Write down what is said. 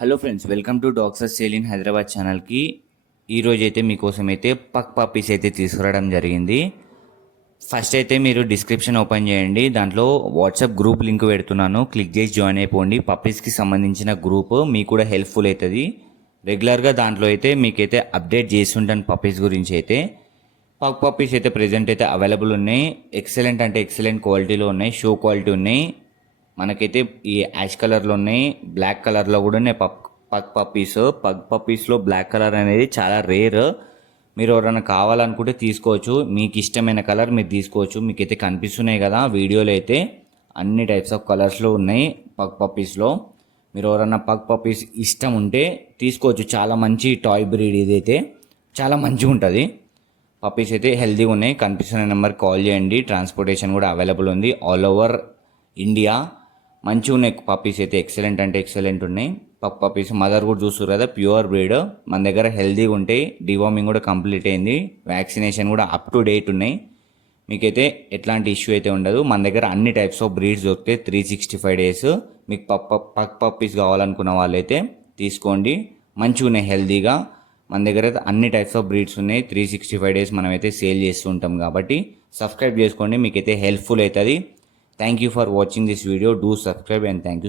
Hello friends, welcome to doctor sale in Hyderabad ఛానల్కి. ఈరోజు అయితే మీకోసం అయితే పక్ పప్పీస్ అయితే తీసుకురావడం జరిగింది. ఫస్ట్ అయితే మీరు డిస్క్రిప్షన్ ఓపెన్ చేయండి. దాంట్లో వాట్సాప్ గ్రూప్ లింక్ పెడుతున్నాను, క్లిక్ చేసి జాయిన్ అయిపోండి. పప్పీస్కి సంబంధించిన గ్రూప్ మీకు కూడా హెల్ప్ఫుల్ అవుతుంది. రెగ్యులర్గా దాంట్లో అయితే మీకైతే అప్డేట్ చేస్తుంటాను పప్పీస్ గురించి. అయితే పక్ పప్పీస్ అయితే ప్రెజెంట్ అయితే అవైలబుల్ ఉన్నాయి. ఎక్సలెంట్ అంటే ఎక్సలెంట్ క్వాలిటీలో ఉన్నాయి, షో క్వాలిటీ ఉన్నాయి. మనకైతే ఈ యాష్ కలర్లో ఉన్నాయి, బ్లాక్ కలర్లో కూడా ఉన్నాయి పగ్ పప్పీస్. పగ్ పప్పీస్లో బ్లాక్ కలర్ అనేది చాలా రేర్. మీరు ఎవరైనా కావాలనుకుంటే తీసుకోవచ్చు, మీకు ఇష్టమైన కలర్ మీరు తీసుకోవచ్చు. మీకైతే కనిపిస్తున్నాయి కదా వీడియోలో, అయితే అన్ని టైప్స్ ఆఫ్ కలర్స్లో ఉన్నాయి పగ్ పప్పీస్లో. మీరు ఎవరైనా పగ్ పప్పీస్ ఇష్టం ఉంటే తీసుకోవచ్చు. చాలా మంచి టాయ్ బ్రీడ్ ఇదైతే, చాలా మంచిగా ఉంటుంది. పప్పీస్ అయితే హెల్తీగా ఉన్నాయి. కనిపిస్తున్న నెంబర్కి కాల్ చేయండి. ట్రాన్స్పోర్టేషన్ కూడా అవైలబుల్ ఉంది ఆల్ ఓవర్ ఇండియా. మంచిగా ఉన్నాయి పప్పీస్ అయితే, ఎక్సలెంట్ అంటే ఎక్సలెంట్ ఉన్నాయి. పప్పీస్ మదర్ కూడా చూస్తారు కదా, ప్యూర్ బ్రీడ్. మన దగ్గర హెల్తీగా ఉంటాయి. డివార్మింగ్ కూడా కంప్లీట్ అయింది, వ్యాక్సినేషన్ కూడా అప్ టు డేట్ ఉన్నాయి. మీకైతే ఎట్లాంటి ఇష్యూ అయితే ఉండదు. మన దగ్గర అన్ని టైప్స్ ఆఫ్ బ్రీడ్స్ దొరుకుతాయి 365 days. మీకు పక్ పప్పీస్ కావాలనుకున్న వాళ్ళైతే తీసుకోండి. మంచిగా ఉన్నాయి హెల్తీగా. మన దగ్గర అయితే అన్ని టైప్స్ ఆఫ్ బ్రీడ్స్ ఉన్నాయి. 365 days మనమైతే సేల్ చేస్తూ ఉంటాం కాబట్టి సబ్స్క్రైబ్ చేసుకోండి, మీకైతే హెల్ప్ఫుల్ అవుతుంది. Thank you for watching this video. Do subscribe and thank you.